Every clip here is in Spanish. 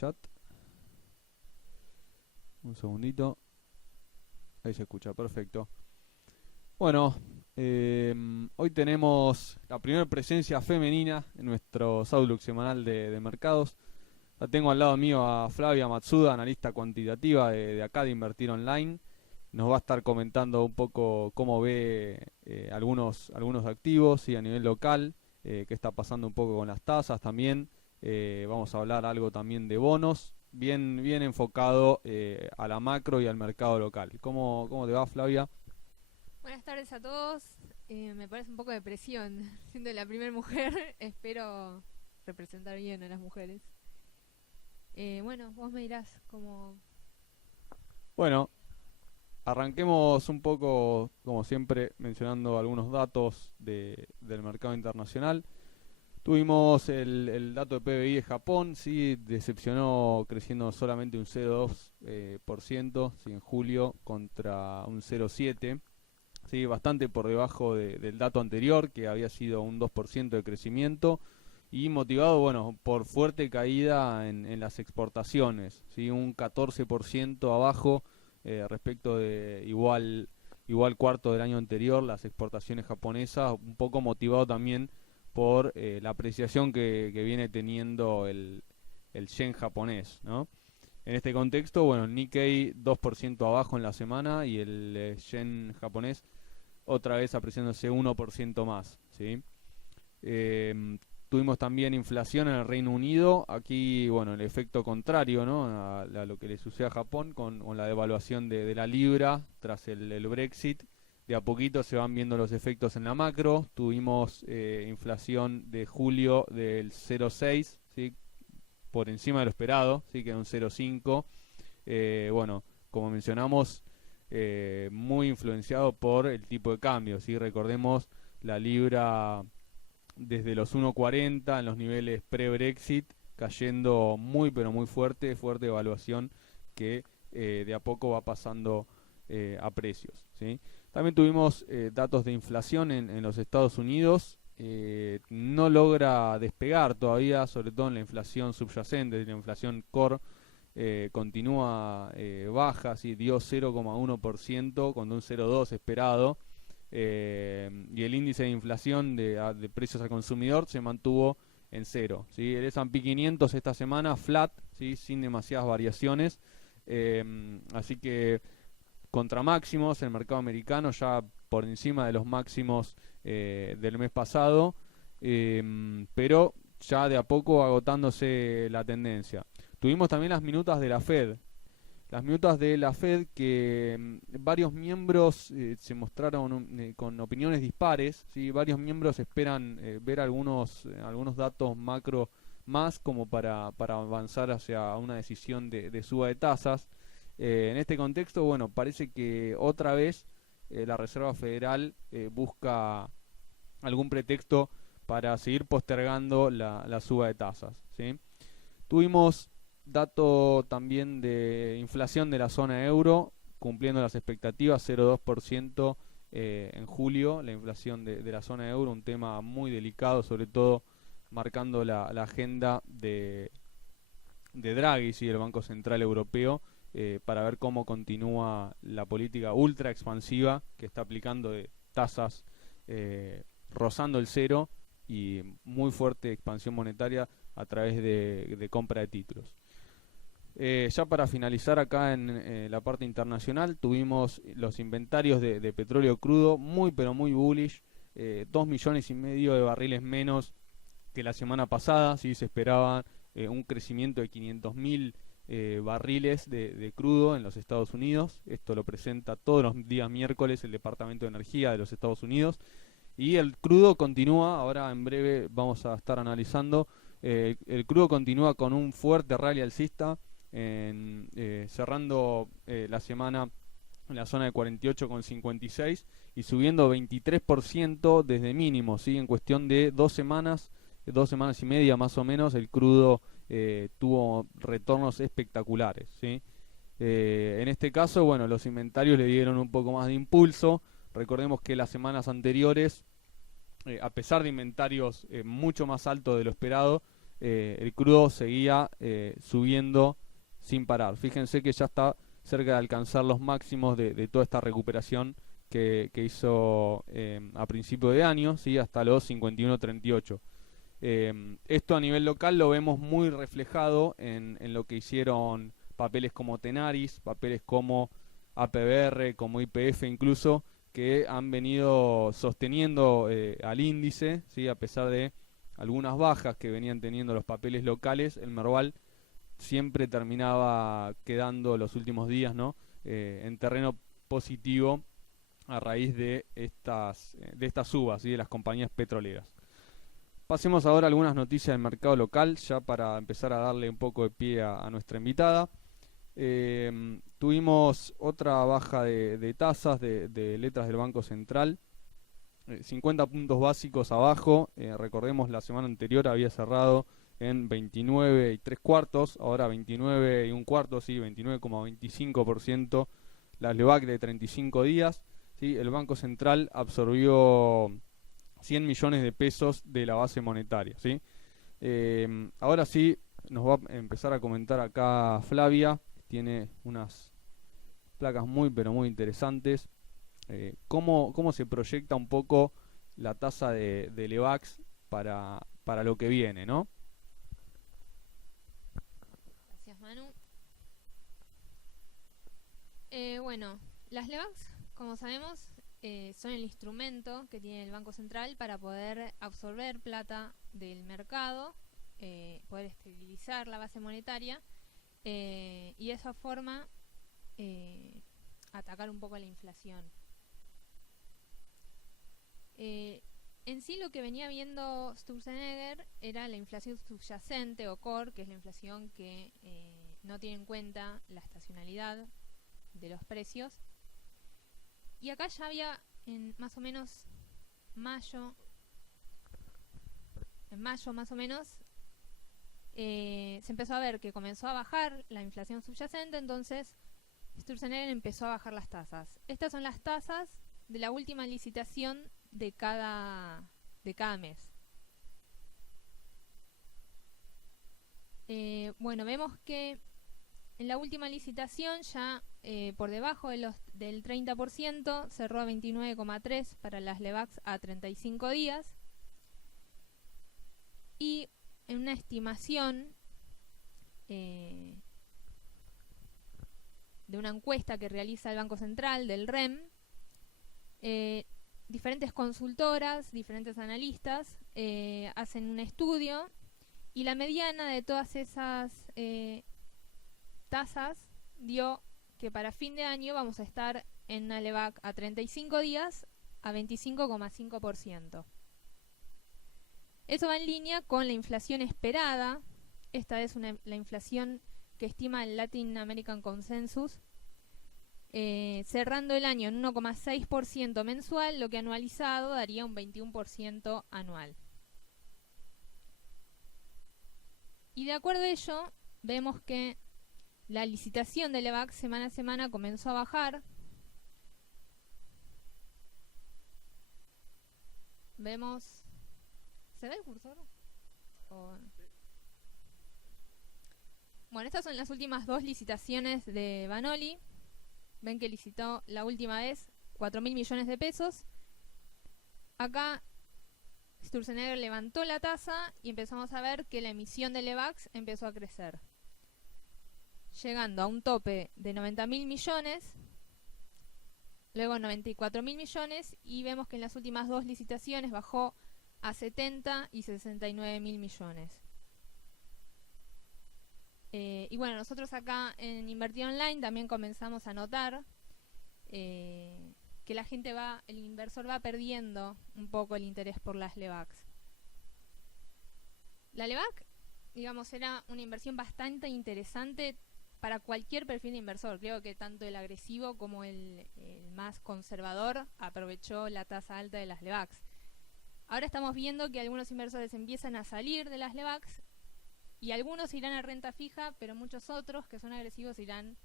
chat. Un segundito. Ahí se escucha, perfecto. Bueno, hoy tenemos la primera presencia femenina en nuestro Outlook semanal de mercados. La tengo al lado mío a Flavia Matsuda, analista cuantitativa de acá de Invertir Online. Nos va a estar comentando un poco cómo ve algunos activos y a nivel local, qué está pasando un poco con las tasas también. Vamos a hablar algo también de bonos, bien enfocado a la macro y al mercado local. ¿Cómo te va, Flavia? Buenas tardes a todos. Me parece un poco de presión. Siendo la primera mujer, espero representar bien a las mujeres. Bueno, vos me dirás cómo... Bueno, arranquemos un poco, como siempre, mencionando algunos datos del mercado internacional. Tuvimos el dato de PBI de Japón, sí, decepcionó creciendo solamente un 0,2%, por ciento, sí, en julio contra un 0,7%, sí, bastante por debajo del dato anterior, que había sido un 2% de crecimiento, y motivado, bueno, por fuerte caída en las exportaciones, sí, un 14% abajo respecto de igual cuarto del año anterior, las exportaciones japonesas, un poco motivado también por la apreciación que viene teniendo el yen japonés, ¿no? En este contexto, bueno, el Nikkei 2% abajo en la semana y el yen japonés otra vez apreciándose 1% más, ¿sí? Eh, Tuvimos también inflación en el Reino Unido, aquí, bueno, el efecto contrario, ¿no? A lo que le sucede a Japón con la devaluación de la libra tras el Brexit. De a poquito se van viendo los efectos en la macro. Tuvimos inflación de julio del 0,6, ¿sí? Por encima de lo esperado, ¿sí? Que era un 0,5. Bueno, como mencionamos, muy influenciado por el tipo de cambio, ¿sí? Recordemos la libra desde los 1,40 en los niveles pre-Brexit, cayendo muy pero muy fuerte evaluación que de a poco va pasando a precios, ¿sí? También tuvimos datos de inflación en los Estados Unidos. No logra despegar todavía, sobre todo en la inflación subyacente, la inflación core continúa baja, ¿sí? Dio 0,1% con un 0,2% esperado, y el índice de inflación de precios al consumidor se mantuvo en cero, ¿sí? El S&P 500 esta semana flat, ¿sí? Sin demasiadas variaciones, así que contra máximos, el mercado americano ya por encima de los máximos del mes pasado, pero ya de a poco agotándose la tendencia. Tuvimos también las minutas de la Fed. Las minutas de la Fed que varios miembros se mostraron con opiniones dispares, ¿sí? Varios miembros esperan ver algunos datos macro más como para avanzar hacia una decisión de suba de tasas. En este contexto, bueno, parece que otra vez la Reserva Federal busca algún pretexto para seguir postergando la suba de tasas, ¿sí? Tuvimos dato también de inflación de la zona euro, cumpliendo las expectativas, 0,2% en julio, la inflación de la zona euro, un tema muy delicado, sobre todo marcando la agenda de Draghi y del Banco Central Europeo, para ver cómo continúa la política ultra expansiva que está aplicando de tasas rozando el cero y muy fuerte expansión monetaria a través de compra de títulos. Ya para finalizar acá en la parte internacional, tuvimos los inventarios de petróleo crudo muy pero muy bullish, 2,5 millones de barriles menos que la semana pasada, sí se esperaba un crecimiento de 500.000 barriles de crudo en los Estados Unidos. Esto lo presenta todos los días miércoles el Departamento de Energía de los Estados Unidos. Y el crudo continúa, ahora en breve vamos a estar analizando, el crudo continúa con un fuerte rally alcista, cerrando la semana en la zona de 48,56 y subiendo 23% desde mínimo, ¿sí? En cuestión de 2 semanas y media más o menos, el crudo tuvo retornos espectaculares, ¿sí? En este caso, bueno, los inventarios le dieron un poco más de impulso. Recordemos que las semanas anteriores, a pesar de inventarios mucho más altos de lo esperado, el crudo seguía subiendo sin parar. Fíjense que ya está cerca de alcanzar los máximos de toda esta recuperación que hizo a principio de año, ¿sí? Hasta los 51.38. Esto a nivel local lo vemos muy reflejado en lo que hicieron papeles como Tenaris, papeles como APBR, como YPF incluso, que han venido sosteniendo al índice, ¿sí? A pesar de algunas bajas que venían teniendo los papeles locales, el Merval siempre terminaba quedando los últimos días, ¿no? En terreno positivo a raíz de estas subas, ¿sí? De las compañías petroleras. Pasemos ahora a algunas noticias del mercado local, ya para empezar a darle un poco de pie a nuestra invitada. Tuvimos otra baja de tasas de letras del Banco Central, 50 puntos básicos abajo. Recordemos, la semana anterior había cerrado en 29 y 3 cuartos, ahora 29 y un cuarto, sí, 29,25% las LEVAC de 35 días. ¿Sí? El Banco Central absorbió 100 millones de pesos de la base monetaria, ¿sí? Ahora sí, nos va a empezar a comentar acá Flavia, tiene unas placas muy pero muy interesantes. ¿Cómo se proyecta un poco la tasa de LEVAX para lo que viene, ¿no? Gracias, Manu. Bueno, las LEVAX, como sabemos, son el instrumento que tiene el Banco Central para poder absorber plata del mercado, poder estabilizar la base monetaria y de esa forma atacar un poco la inflación. En sí, lo que venía viendo Sturzenegger era la inflación subyacente o core, que es la inflación que no tiene en cuenta la estacionalidad de los precios. Y acá ya había en más o menos mayo más o menos, se empezó a ver que comenzó a bajar la inflación subyacente, entonces Sturzenegger empezó a bajar las tasas. Estas son las tasas de la última licitación de cada mes. Bueno, vemos que en la última licitación ya por debajo del 30%, cerró a 29,3 para las LEVAX a 35 días. Y en una estimación de una encuesta que realiza el Banco Central, del REM, diferentes consultoras, diferentes analistas hacen un estudio y la mediana de todas esas tasas dio que para fin de año vamos a estar en una LEVAC a 35 días a 25,5%. Eso va en línea con la inflación esperada. Esta es la inflación que estima el Latin American Consensus, cerrando el año en 1,6% mensual, lo que anualizado daría un 21% anual. Y de acuerdo a ello, vemos que la licitación de LEVAC semana a semana comenzó a bajar. Vemos... ¿Se ve el cursor? Bueno, estas son las últimas dos licitaciones de Banoli. Ven que licitó la última vez 4.000 millones de pesos. Acá Sturzenegger levantó la tasa y empezamos a ver que la emisión de LEVAX empezó a crecer, llegando a un tope de 90.000 millones, luego 94.000 millones, y vemos que en las últimas dos licitaciones bajó a 70 y 69.000 millones. Y bueno, nosotros acá en Invertir Online también comenzamos a notar que el inversor va perdiendo un poco el interés por las LEVAX. La LEVAC, digamos, era una inversión bastante interesante para cualquier perfil de inversor. Creo que tanto el agresivo como el más conservador aprovechó la tasa alta de las LEVAX. Ahora estamos viendo que algunos inversores empiezan a salir de las LEVAX y algunos irán a renta fija, pero muchos otros que son agresivos irán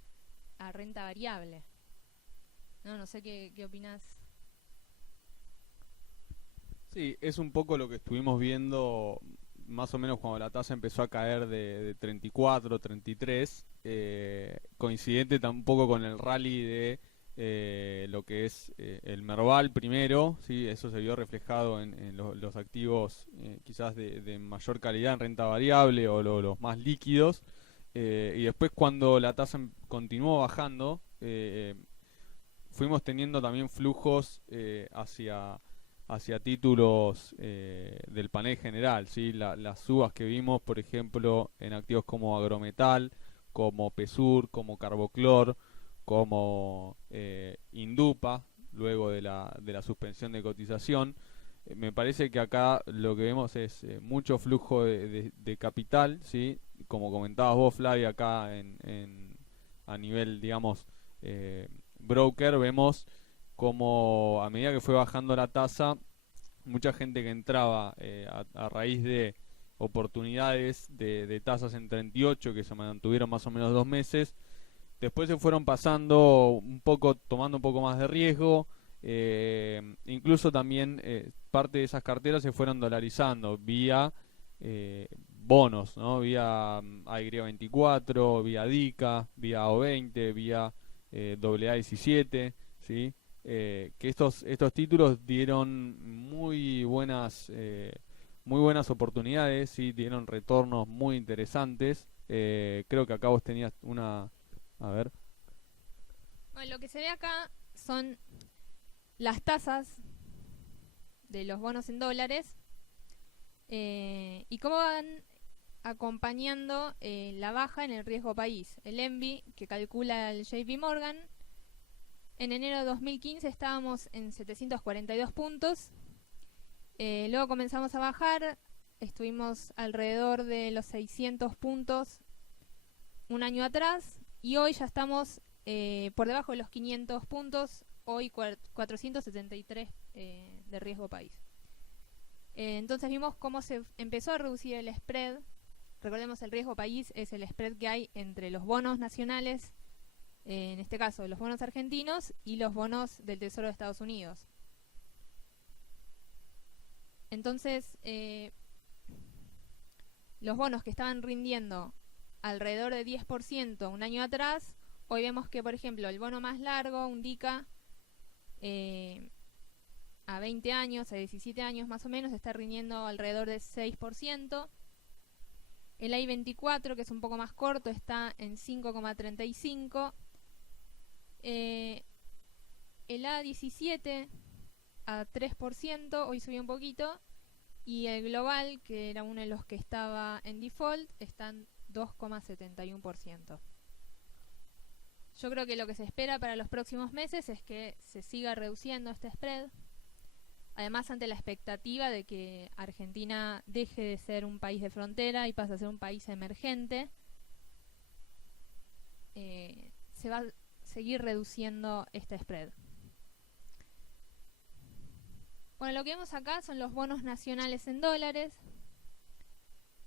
a renta variable. No sé qué opinas. Sí, es un poco lo que estuvimos viendo más o menos cuando la tasa empezó a caer de 34, 33, coincidente tampoco con el rally de lo que es el Merval primero, ¿sí? Eso se vio reflejado en los activos quizás de mayor calidad en renta variable o los más líquidos, y después cuando la tasa continuó bajando, fuimos teniendo también flujos hacia títulos del panel general, ¿sí? Las subas que vimos, por ejemplo, en activos como Agrometal, como Pesur, como Carboclor, como Indupa, luego de la suspensión de cotización. Me parece que acá lo que vemos es mucho flujo de capital, ¿sí? Como comentabas vos, Flavia, acá a nivel, digamos, eh, broker, vemos como a medida que fue bajando la tasa, mucha gente que entraba a raíz de oportunidades de tasas en 38 que se mantuvieron más o menos 2 meses, después se fueron pasando un poco, tomando un poco más de riesgo, incluso también parte de esas carteras se fueron dolarizando vía bonos, ¿no? Vía AY24, vía DICA, vía O20, vía AA17, ¿sí? Que estos títulos dieron muy buenas oportunidades, ¿sí? Dieron retornos muy interesantes. Creo que acá vos tenías una... A ver. Bueno, lo que se ve acá son las tasas de los bonos en dólares y cómo van acompañando la baja en el riesgo país. El ENVI, que calcula el JP Morgan, en enero de 2015 estábamos en 742 puntos, luego comenzamos a bajar, estuvimos alrededor de los 600 puntos un año atrás y hoy ya estamos por debajo de los 500 puntos, hoy 473 de riesgo país. Entonces vimos cómo se empezó a reducir el spread. Recordemos, el riesgo país es el spread que hay entre los bonos nacionales, en este caso los bonos argentinos, y los bonos del Tesoro de Estados Unidos. Entonces, los bonos que estaban rindiendo alrededor de 10% un año atrás, hoy vemos que, por ejemplo, el bono más largo, un DICA, a 20 años, a 17 años más o menos, está rindiendo alrededor de 6%. El I-24, que es un poco más corto, está en 5,35%. El A17 a 3%, hoy subió un poquito. Y el global, que era uno de los que estaba en default, está en 2,71%. Yo creo que lo que se espera para los próximos meses es que se siga reduciendo este spread. Además, ante la expectativa de que Argentina deje de ser un país de frontera y pase a ser un país emergente, se va a seguir reduciendo este spread. Bueno, lo que vemos acá son los bonos nacionales en dólares.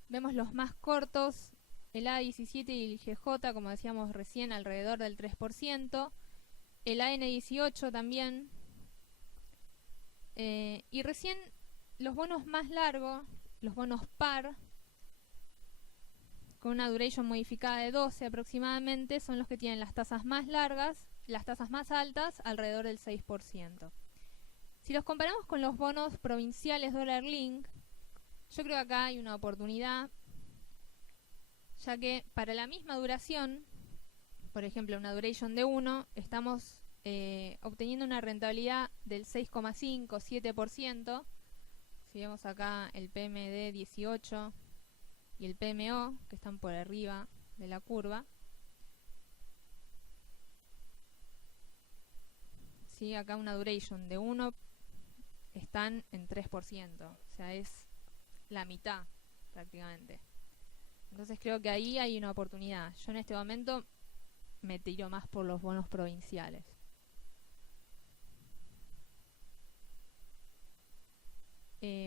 Vemos los más cortos, el A17 y el GJ, como decíamos recién, alrededor del 3%. El AN18 también. Y recién los bonos más largos, los bonos par, con una duration modificada de 12 aproximadamente, son los que tienen las tasas más largas, las tasas más altas, alrededor del 6%. Si los comparamos con los bonos provinciales Dollar Link, yo creo que acá hay una oportunidad, ya que para la misma duración, por ejemplo una duration de 1, estamos obteniendo una rentabilidad del 6,5-7%. Si vemos acá el PMD 18 y el PMO, que están por arriba de la curva. Sí, acá una duration de 1 están en 3%, o sea, es la mitad prácticamente. Entonces creo que ahí hay una oportunidad. Yo en este momento me tiro más por los bonos provinciales.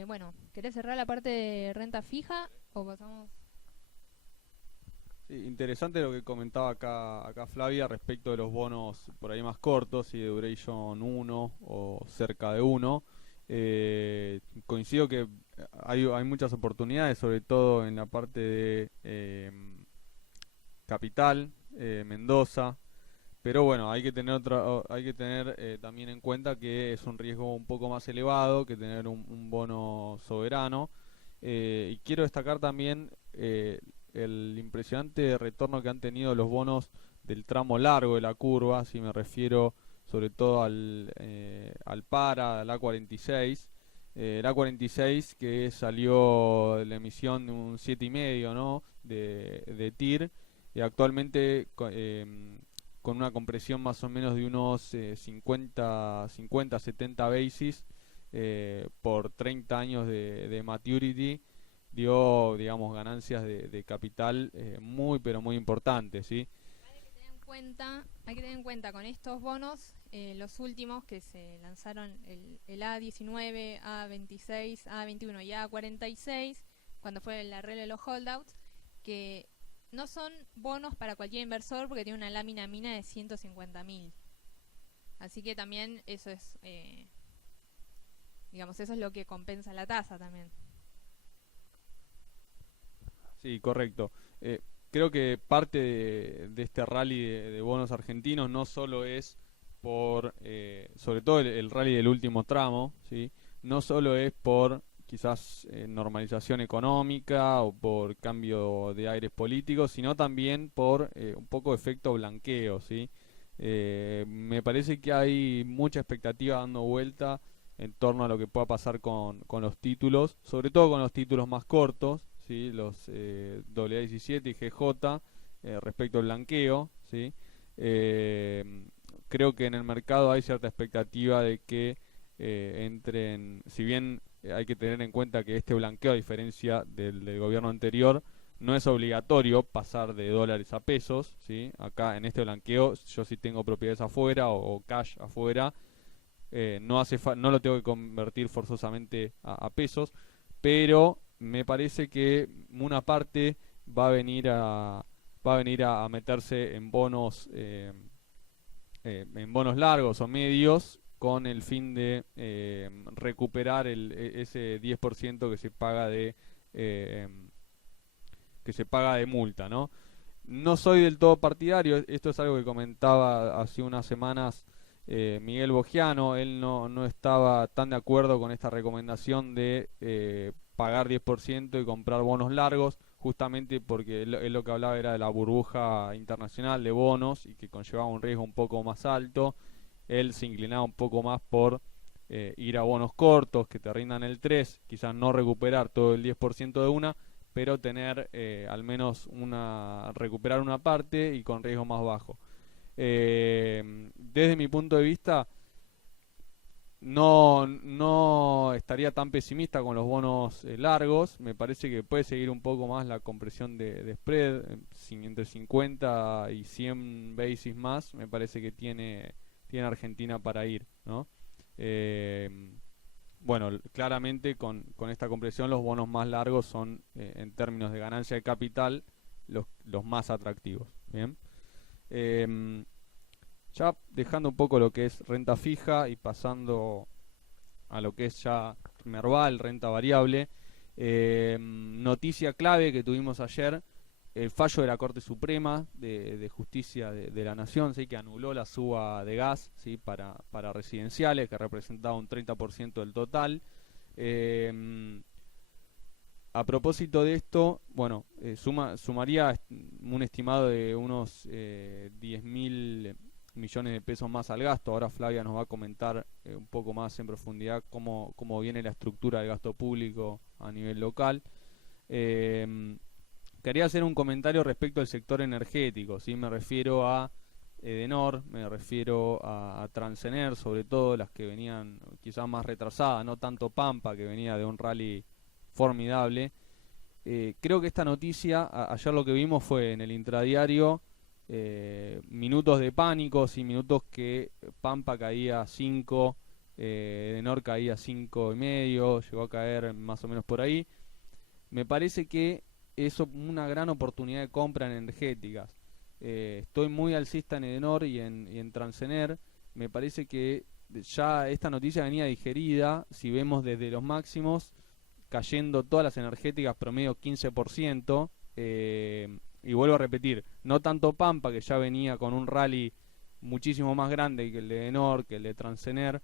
Bueno, ¿querés cerrar la parte de renta fija o pasamos? Sí, interesante lo que comentaba acá Flavia respecto de los bonos por ahí más cortos y de duration 1 o cerca de 1. Coincido que hay muchas oportunidades, sobre todo en la parte de Capital, Mendoza, pero bueno, hay que tener también en cuenta que es un riesgo un poco más elevado que tener un bono soberano. Y quiero destacar también el impresionante retorno que han tenido los bonos del tramo largo de la curva, si me refiero sobre todo al PARA, al A46. El A46 que salió de la emisión de un 7,5, ¿no? de TIR, y actualmente con una compresión más o menos de unos 70 basis por 30 años de maturity, dio, digamos, ganancias de capital muy, pero muy importantes, ¿sí? Hay que tener en cuenta con estos bonos, los últimos que se lanzaron, el A19, A26, A21 y A46, cuando fue el arreglo de los holdouts, que no son bonos para cualquier inversor porque tiene una lámina mina de 150.000. Así que también eso es, digamos, eso es lo que compensa la tasa también. Sí, correcto. Creo que parte de este rally de bonos argentinos no solo es sobre todo el rally del último tramo, ¿sí? No solo es por quizás normalización económica o por cambio de aires políticos, sino también por un poco efecto blanqueo, ¿sí? Me parece que hay mucha expectativa dando vuelta en torno a lo que pueda pasar con los títulos, sobre todo con los títulos más cortos, ¿sí? Los AA17 y GJ, respecto al blanqueo, ¿sí? Creo que en el mercado hay cierta expectativa de que entren, si bien hay que tener en cuenta que este blanqueo, a diferencia del gobierno anterior, no es obligatorio pasar de dólares a pesos, ¿sí? Acá en este blanqueo, yo si tengo propiedades afuera o cash afuera, no lo tengo que convertir forzosamente a pesos, pero me parece que una parte va a venir a meterse en bonos largos o medios con el fin de recuperar ese 10% eh, que se paga de multa, ¿no? No soy del todo partidario, esto es algo que comentaba hace unas semanas Miguel Bogiano. Él no estaba tan de acuerdo con esta recomendación de pagar 10% y comprar bonos largos, justamente porque él lo que hablaba era de la burbuja internacional de bonos y que conllevaba un riesgo un poco más alto. Él se inclinaba un poco más por ir a bonos cortos que te rindan el 3, quizás no recuperar todo el 10% de una, pero tener al menos recuperar una parte y con riesgo más bajo. Desde mi punto de vista, no estaría tan pesimista con los bonos largos. Me parece que puede seguir un poco más la compresión de spread, entre 50 y 100 basis más. Me parece que tiene Argentina para ir, ¿no? Eh, bueno, claramente con esta compresión los bonos más largos son, en términos de ganancia de capital, los más atractivos. Bien. Ya dejando un poco lo que es renta fija y pasando a lo que es ya Merval, renta variable. Noticia clave que tuvimos ayer: el fallo de la Corte Suprema de Justicia de la Nación, ¿sí? Que anuló la suba de gas, ¿sí? para residenciales, que representaba un 30% del total. A propósito de esto, bueno, sumaría un estimado de unos 10.000 millones de pesos más al gasto. Ahora Flavia nos va a comentar un poco más en profundidad cómo viene la estructura del gasto público a nivel local. Quería hacer un comentario respecto al sector energético, ¿sí? Me refiero a Edenor, me refiero a Transener, sobre todo las que venían quizás más retrasadas, no tanto Pampa, que venía de un rally formidable. Creo que esta noticia, ayer lo que vimos fue en el intradiario, minutos de pánicos y minutos que Pampa caía 5, Edenor caía 5,5, llegó a caer más o menos por ahí. Me parece que es una gran oportunidad de compra en energéticas. Estoy muy alcista en Edenor y en Transener. Me parece que ya esta noticia venía digerida. Si vemos desde los máximos, cayendo todas las energéticas promedio 15%. Y vuelvo a repetir, no tanto Pampa, que ya venía con un rally muchísimo más grande que el de Enor, que el de Transener,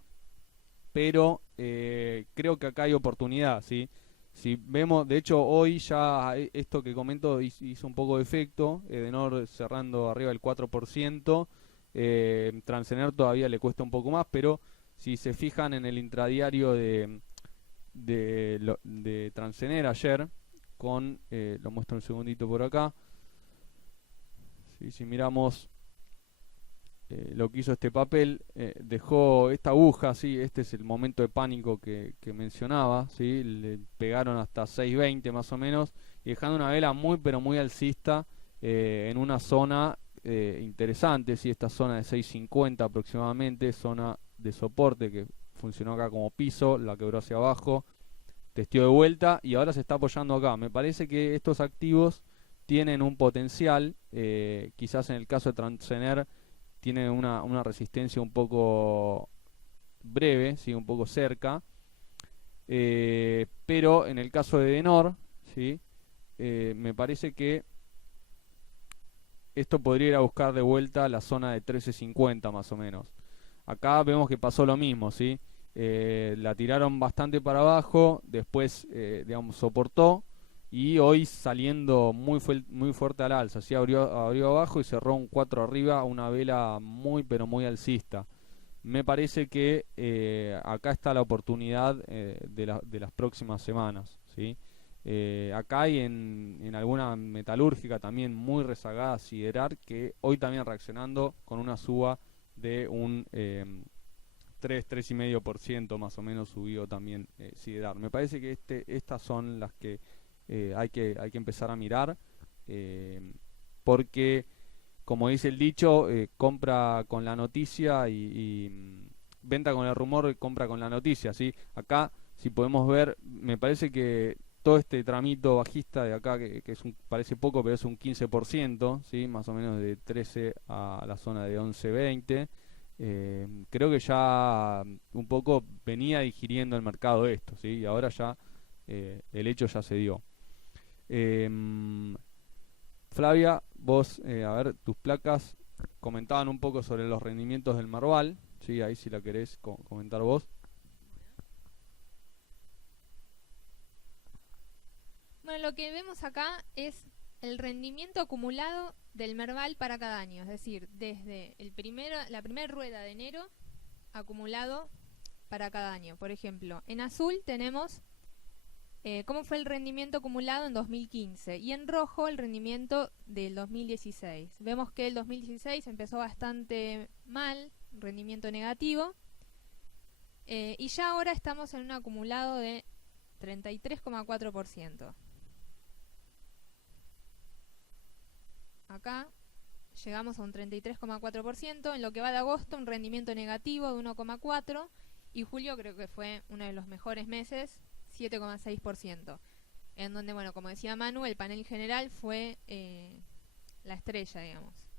pero creo que acá hay oportunidad, ¿sí? Si vemos, de hecho hoy ya esto que comento hizo un poco de efecto, Edenor cerrando arriba del 4%, Transener todavía le cuesta un poco más, pero si se fijan en el intradiario de Transener ayer, lo muestro un segundito por acá, si miramos lo que hizo este papel, dejó esta aguja, ¿sí? Este es el momento de pánico que mencionaba, ¿sí? Le pegaron hasta 6.20 más o menos, y dejando una vela muy pero muy alcista en una zona interesante, ¿sí? Esta zona de 6.50 aproximadamente, zona de soporte que funcionó acá como piso, la quebró hacia abajo, testeó de vuelta y ahora se está apoyando acá. Me parece que estos activos tienen un potencial, quizás en el caso de Transener tiene una resistencia un poco breve, ¿sí? Un poco cerca, pero en el caso de Edenor, ¿sí? Me parece que esto podría ir a buscar de vuelta la zona de 13.50 más o menos. Acá vemos que pasó lo mismo, ¿sí? La tiraron bastante para abajo, después digamos soportó y hoy saliendo muy fuerte al alza, ¿sí? Abrió abajo y cerró un 4 arriba, una vela muy pero muy alcista. Me parece que acá está la oportunidad de las próximas semanas, ¿sí? Acá hay en alguna metalúrgica también muy rezagada, Siderar, que hoy también reaccionando con una suba de un 3,5% más o menos subió también Siderar. Me parece que estas son las que hay que empezar a mirar, porque como dice el dicho, compra con la noticia y venta con el rumor, compra con la noticia, ¿sí? Acá, si podemos ver, me parece que todo este tramito bajista de acá, que parece poco, pero es un 15%, ¿sí? Más o menos de 13 a la zona de 11-20. Creo que ya un poco venía digiriendo el mercado esto, ¿sí? Y ahora ya el hecho ya se dio. Flavia, vos, a ver, tus placas comentaban un poco sobre los rendimientos del Marval, ¿sí? Ahí si la querés comentar vos. Bueno, lo que vemos acá es el rendimiento acumulado del Merval para cada año, es decir, desde la primera rueda de enero acumulado para cada año. Por ejemplo, en azul tenemos cómo fue el rendimiento acumulado en 2015 y en rojo el rendimiento del 2016. Vemos que el 2016 empezó bastante mal, rendimiento negativo, y ya ahora estamos en un acumulado de 33,4%. Acá llegamos a un 33,4%, en lo que va de agosto un rendimiento negativo de 1,4%, y julio creo que fue uno de los mejores meses, 7,6%, en donde, bueno, como decía Manu, el panel general fue la estrella, digamos.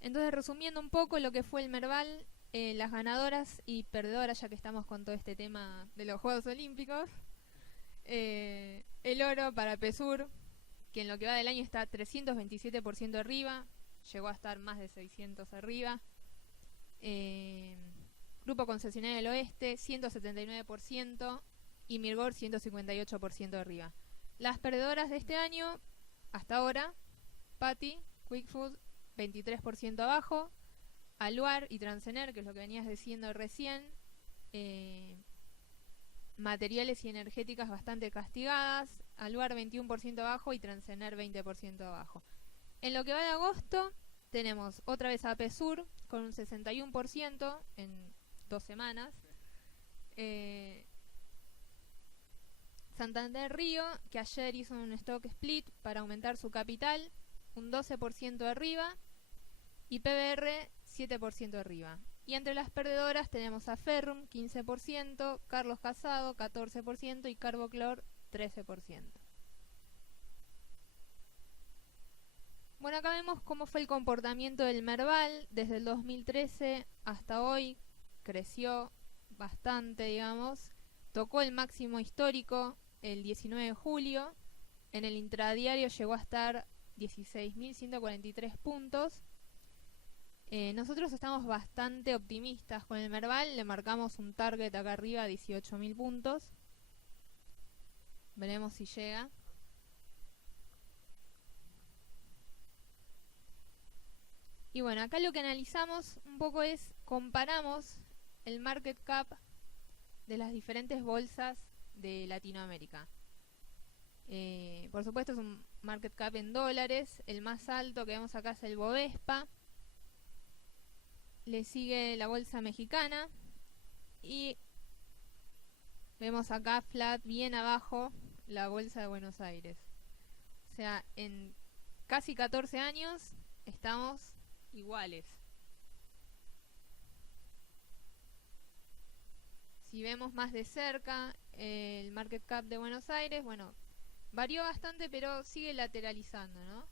Entonces, resumiendo un poco lo que fue el Merval, las ganadoras y perdedoras, ya que estamos con todo este tema de los Juegos Olímpicos, el oro para Pesur, que en lo que va del año está 327% arriba, llegó a estar más de 600 arriba. Grupo Concesionario del Oeste, 179%, y Mirgor, 158% arriba. Las perdedoras de este año, hasta ahora, Pati, Quick Food, 23% abajo, Aluar y Transener, que es lo que venías diciendo recién, materiales y energéticas bastante castigadas, Aluar 21% abajo y Transener 20% abajo. En lo que va de agosto tenemos otra vez a Pesur con un 61% en 2 semanas, Santander Río, que ayer hizo un stock split para aumentar su capital, un 12% arriba, y PBR 7% arriba. Y entre las perdedoras tenemos a Ferrum 15%, Carlos Casado 14% y Carboclor 13%. Bueno, acá vemos cómo fue el comportamiento del Merval desde el 2013 hasta hoy. Creció bastante, digamos. tocó el máximo histórico el 19 de julio. En el intradiario llegó a estar 16.143 puntos. Nosotros estamos bastante optimistas con el Merval. Le marcamos un target acá arriba, 18.000 puntos. Veremos si llega. Y bueno, acá lo que analizamos un poco es, comparamos el market cap de las diferentes bolsas de Latinoamérica. Por supuesto es un market cap en dólares. El más alto que vemos acá es el Bovespa. Le sigue la bolsa mexicana. Y vemos acá flat bien abajo la bolsa de Buenos Aires. O sea, en casi 14 años estamos iguales. Si vemos más de cerca el market cap de Buenos Aires, bueno, varió bastante, pero sigue lateralizando, ¿no?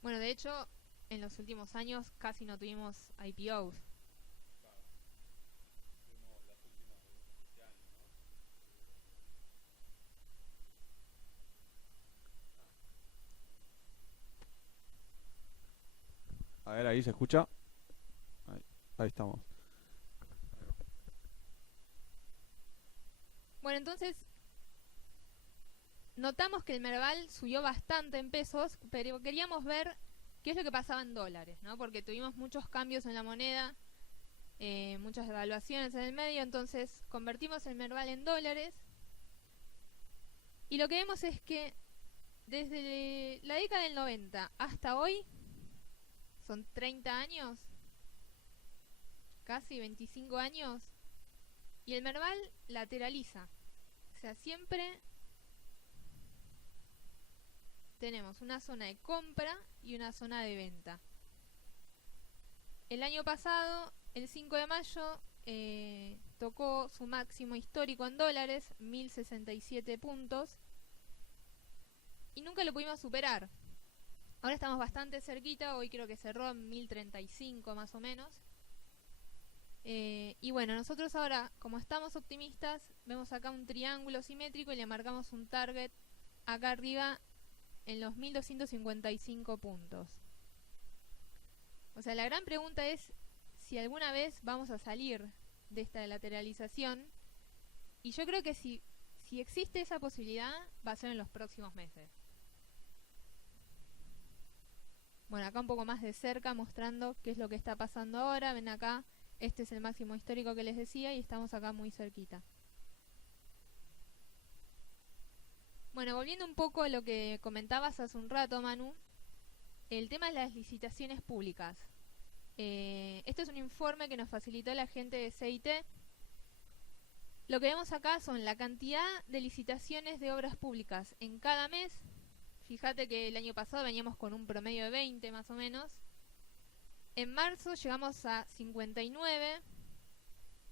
Bueno, de hecho, en los últimos años casi no tuvimos IPOs. A ver, ahí se escucha. Ahí estamos. Bueno, entonces notamos que el Merval subió bastante en pesos, pero queríamos ver qué es lo que pasaba en dólares, ¿no? Porque tuvimos muchos cambios en la moneda, muchas devaluaciones en el medio, entonces convertimos el Merval en dólares. Y lo que vemos es que desde la década del 90 hasta hoy, son 30 años, casi 25 años, y el Merval lateraliza. O sea, siempre tenemos una zona de compra y una zona de venta. El año pasado, el 5 de mayo, tocó su máximo histórico en dólares, 1067 puntos, y nunca lo pudimos superar. Ahora estamos bastante cerquita, hoy creo que cerró en 1035 más o menos. Y bueno, nosotros ahora, como estamos optimistas, vemos acá un triángulo simétrico y le marcamos un target acá arriba en los 1255 puntos. O sea, la gran pregunta es si alguna vez vamos a salir de esta lateralización. Y yo creo que si existe esa posibilidad, va a ser en los próximos meses. Bueno, acá un poco más de cerca mostrando qué es lo que está pasando ahora. Ven acá, este es el máximo histórico que les decía y estamos acá muy cerquita. Bueno, volviendo un poco a lo que comentabas hace un rato, Manu, el tema de las licitaciones públicas. Este es un informe que nos facilitó la gente de CIT. Lo que vemos acá son la cantidad de licitaciones de obras públicas en cada mes. Fíjate que el año pasado veníamos con un promedio de 20 más o menos. En marzo llegamos a 59,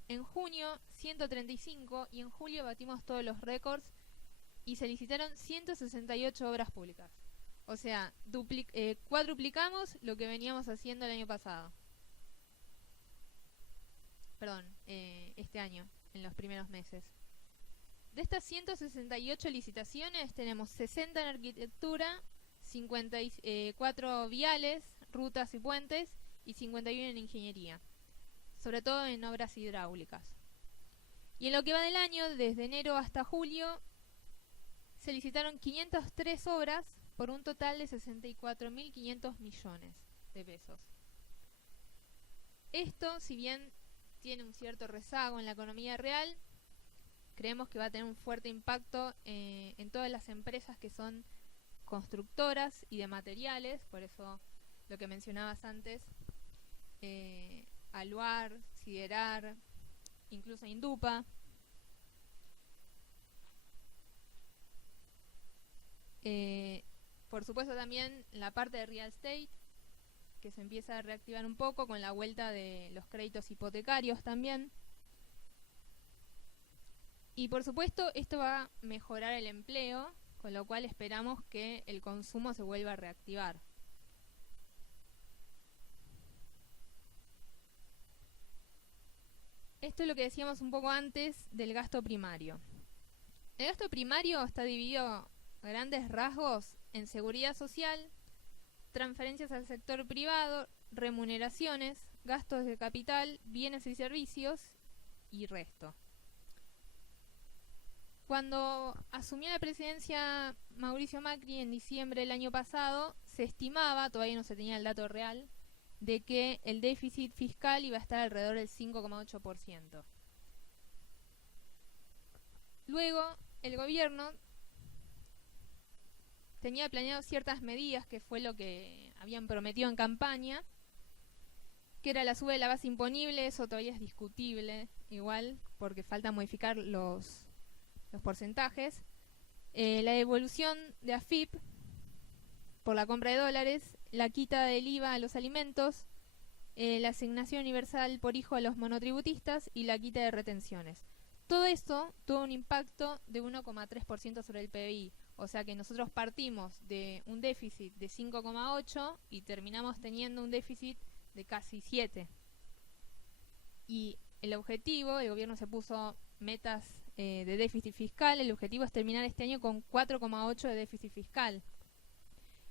en junio 135 y en julio batimos todos los récords y se licitaron 168 obras públicas. O sea, cuadruplicamos lo que veníamos haciendo el año pasado. Perdón, este año, en los primeros meses. De estas 168 licitaciones tenemos 60 en arquitectura, 54 viales, rutas y puentes y 51 en ingeniería, sobre todo en obras hidráulicas. Y en lo que va del año, desde enero hasta julio, se licitaron 503 obras por un total de 64.500 millones de pesos. Esto, si bien tiene un cierto rezago en la economía real, creemos que va a tener un fuerte impacto en todas las empresas que son constructoras y de materiales, por eso lo que mencionabas antes, Aluar, Siderar, incluso Indupa. Por supuesto también la parte de real estate, que se empieza a reactivar un poco con la vuelta de los créditos hipotecarios también. Y por supuesto esto va a mejorar el empleo, con lo cual esperamos que el consumo se vuelva a reactivar. esto es lo que decíamos un poco antes del gasto primario. El gasto primario está dividido a grandes rasgos en seguridad social, transferencias al sector privado, remuneraciones, gastos de capital, bienes y servicios y resto. Cuando asumió la presidencia Mauricio Macri en diciembre del año pasado, se estimaba, todavía no se tenía el dato real, de que el déficit fiscal iba a estar alrededor del 5,8%. Luego, el gobierno tenía planeado ciertas medidas, que fue lo que habían prometido en campaña, que era la suba de la base imponible. Eso todavía es discutible, igual, porque falta modificar los porcentajes. La devolución de AFIP por la compra de dólares, la quita del IVA a los alimentos, la asignación universal por hijo a los monotributistas y la quita de retenciones. Todo esto tuvo un impacto de 1,3% sobre el PBI, o sea que nosotros partimos de un déficit de 5,8 y terminamos teniendo un déficit de casi 7. Y el objetivo, el gobierno se puso metas de déficit fiscal, el objetivo es terminar este año con 4,8 de déficit fiscal.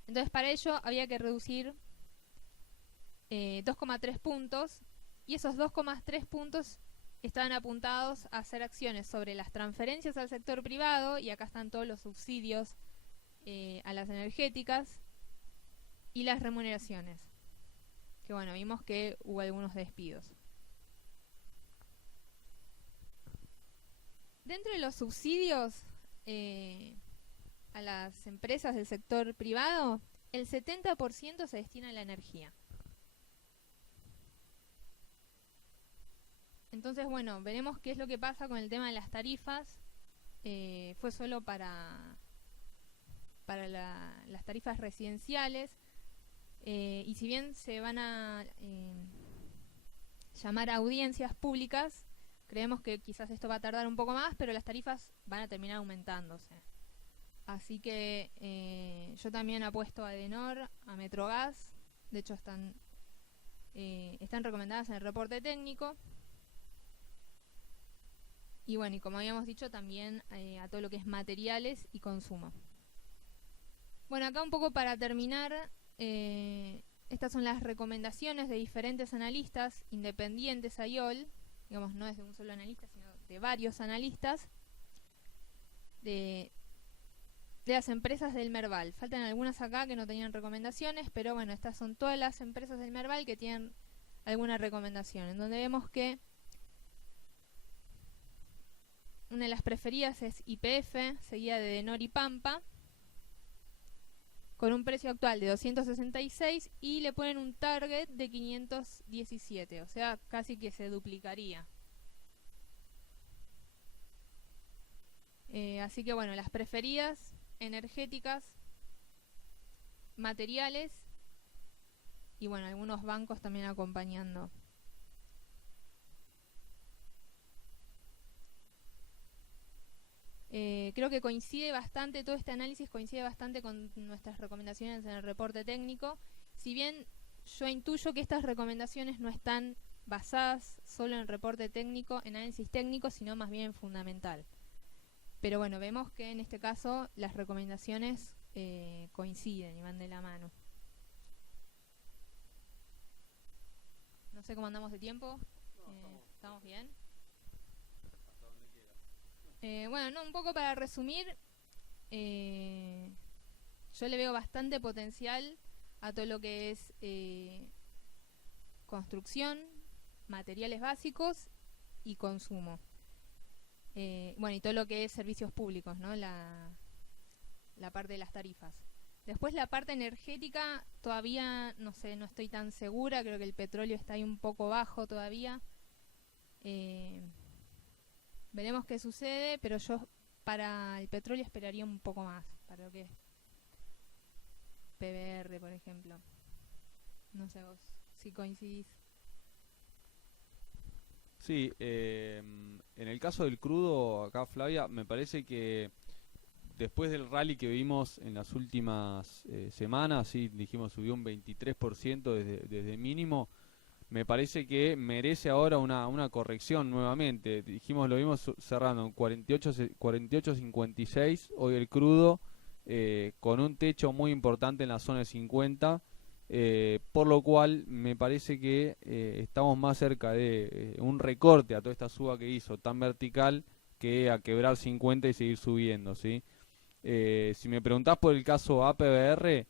Entonces para ello había que reducir 2,3 puntos, y esos 2,3 puntos estaban apuntados a hacer acciones sobre las transferencias al sector privado, y acá están todos los subsidios a las energéticas, y las remuneraciones, que bueno, vimos que hubo algunos despidos. Dentro de los subsidios a las empresas del sector privado, el 70% se destina a la energía. Entonces, bueno, veremos qué es lo que pasa con el tema de las tarifas. Fue solo para las tarifas residenciales, y si bien se van a llamar a audiencias públicas, creemos que quizás esto va a tardar un poco más, pero las tarifas van a terminar aumentándose. Así que yo también apuesto a Edenor, a Metrogas. De hecho están recomendadas en el reporte técnico. Y bueno, y como habíamos dicho, también a todo lo que es materiales y consumo. Bueno, acá un poco para terminar, estas son las recomendaciones de diferentes analistas independientes a IOL. Digamos, no es de un solo analista, sino de varios analistas de las empresas del Merval. Faltan algunas acá que no tenían recomendaciones, pero bueno, estas son todas las empresas del Merval que tienen alguna recomendación, en donde vemos que una de las preferidas es YPF, seguida de Edenor y Pampa, con un precio actual de 266, y le ponen un target de 517, o sea, casi que se duplicaría. Así que bueno, las preferidas, energéticas, materiales y bueno, algunos bancos también acompañando. Creo que coincide bastante, todo este análisis coincide bastante con nuestras recomendaciones en el reporte técnico. Si bien yo intuyo que estas recomendaciones no están basadas solo en el reporte técnico, en análisis técnico, sino más bien en fundamental. Pero bueno, vemos que en este caso las recomendaciones coinciden y van de la mano. No sé cómo andamos de tiempo. ¿Estamos bien? Bueno, no, un poco para resumir, yo le veo bastante potencial a todo lo que es construcción, materiales básicos y consumo. Bueno, y todo lo que es servicios públicos, ¿no? La parte de las tarifas. Después la parte energética todavía, no sé, no estoy tan segura, creo que el petróleo está ahí un poco bajo todavía. Veremos qué sucede, pero yo para el petróleo esperaría un poco más, para lo que es PBR, por ejemplo. No sé vos si coincidís. Sí, en el caso del crudo, acá Flavia, me parece que después del rally que vimos en las últimas semanas, sí, dijimos subió un 23% desde mínimo. me parece que merece ahora una corrección nuevamente. Dijimos, lo vimos cerrando en 48.56, hoy el crudo, con un techo muy importante en la zona de 50, por lo cual me parece que estamos más cerca de un recorte a toda esta suba que hizo tan vertical que a quebrar 50 y seguir subiendo, ¿sí? Si me preguntás por el caso APBR,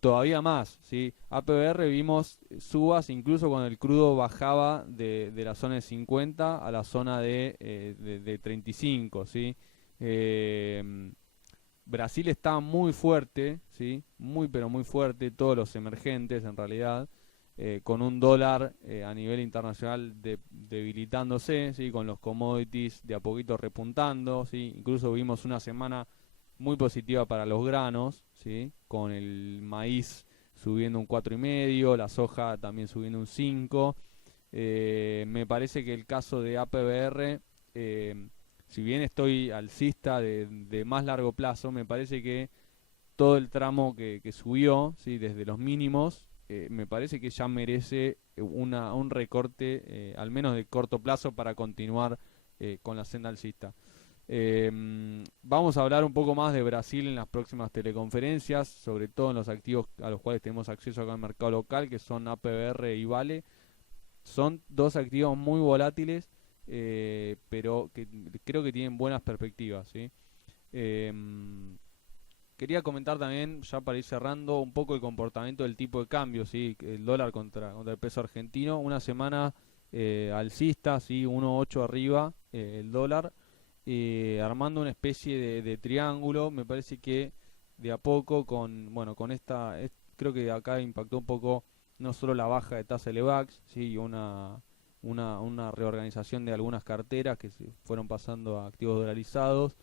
todavía más, ¿sí? APBR vimos subas incluso cuando el crudo bajaba de la zona de 50 a la zona de 35, ¿sí? Eh, Brasil está muy fuerte, ¿sí? Muy pero muy fuerte, todos los emergentes en realidad, con un dólar a nivel internacional debilitándose, ¿sí? Con los commodities de a poquito repuntando, ¿sí? Incluso vimos una semana muy positiva para los granos, ¿sí? Con el maíz subiendo un 4,5, la soja también subiendo un 5. Me parece que el caso de APBR, si bien estoy alcista de más largo plazo, me parece que todo el tramo que subió, ¿sí? Desde los mínimos, me parece que ya merece un recorte, al menos de corto plazo, para continuar con la senda alcista. Vamos a hablar un poco más de Brasil en las próximas teleconferencias, sobre todo en los activos a los cuales tenemos acceso acá en el mercado local, que son APBR y Vale. Son dos activos muy volátiles, pero que creo que tienen buenas perspectivas, ¿sí? Em, Quería comentar también, ya para ir cerrando, un poco el comportamiento del tipo de cambio, ¿sí? El dólar contra el peso argentino. Una semana alcista, ¿sí? 1,8 arriba el dólar, armando una especie de triángulo. Me parece que de a poco, bueno, con creo que acá impactó un poco no solo la baja de tasa de Levax, ¿sí? Una reorganización de algunas carteras que se fueron pasando a activos dolarizados.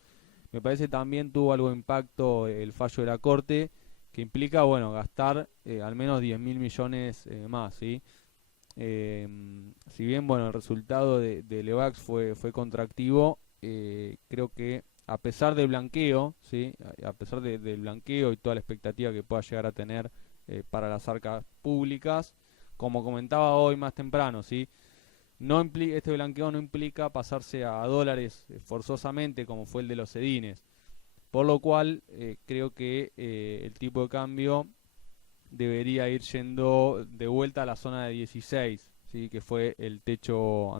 Me parece también tuvo algo de impacto el fallo de la Corte, que implica, bueno, gastar al menos 10.000 millones más, ¿sí? Si bien, bueno, el resultado de Levax fue contractivo, creo que a pesar del blanqueo, ¿sí? A pesar del blanqueo y toda la expectativa que pueda llegar a tener para las arcas públicas, como comentaba hoy más temprano, ¿sí? Este blanqueo no implica pasarse a dólares forzosamente como fue el de los sedines, por lo cual creo que el tipo de cambio debería ir yendo de vuelta a la zona de 16, ¿sí? Que fue el techo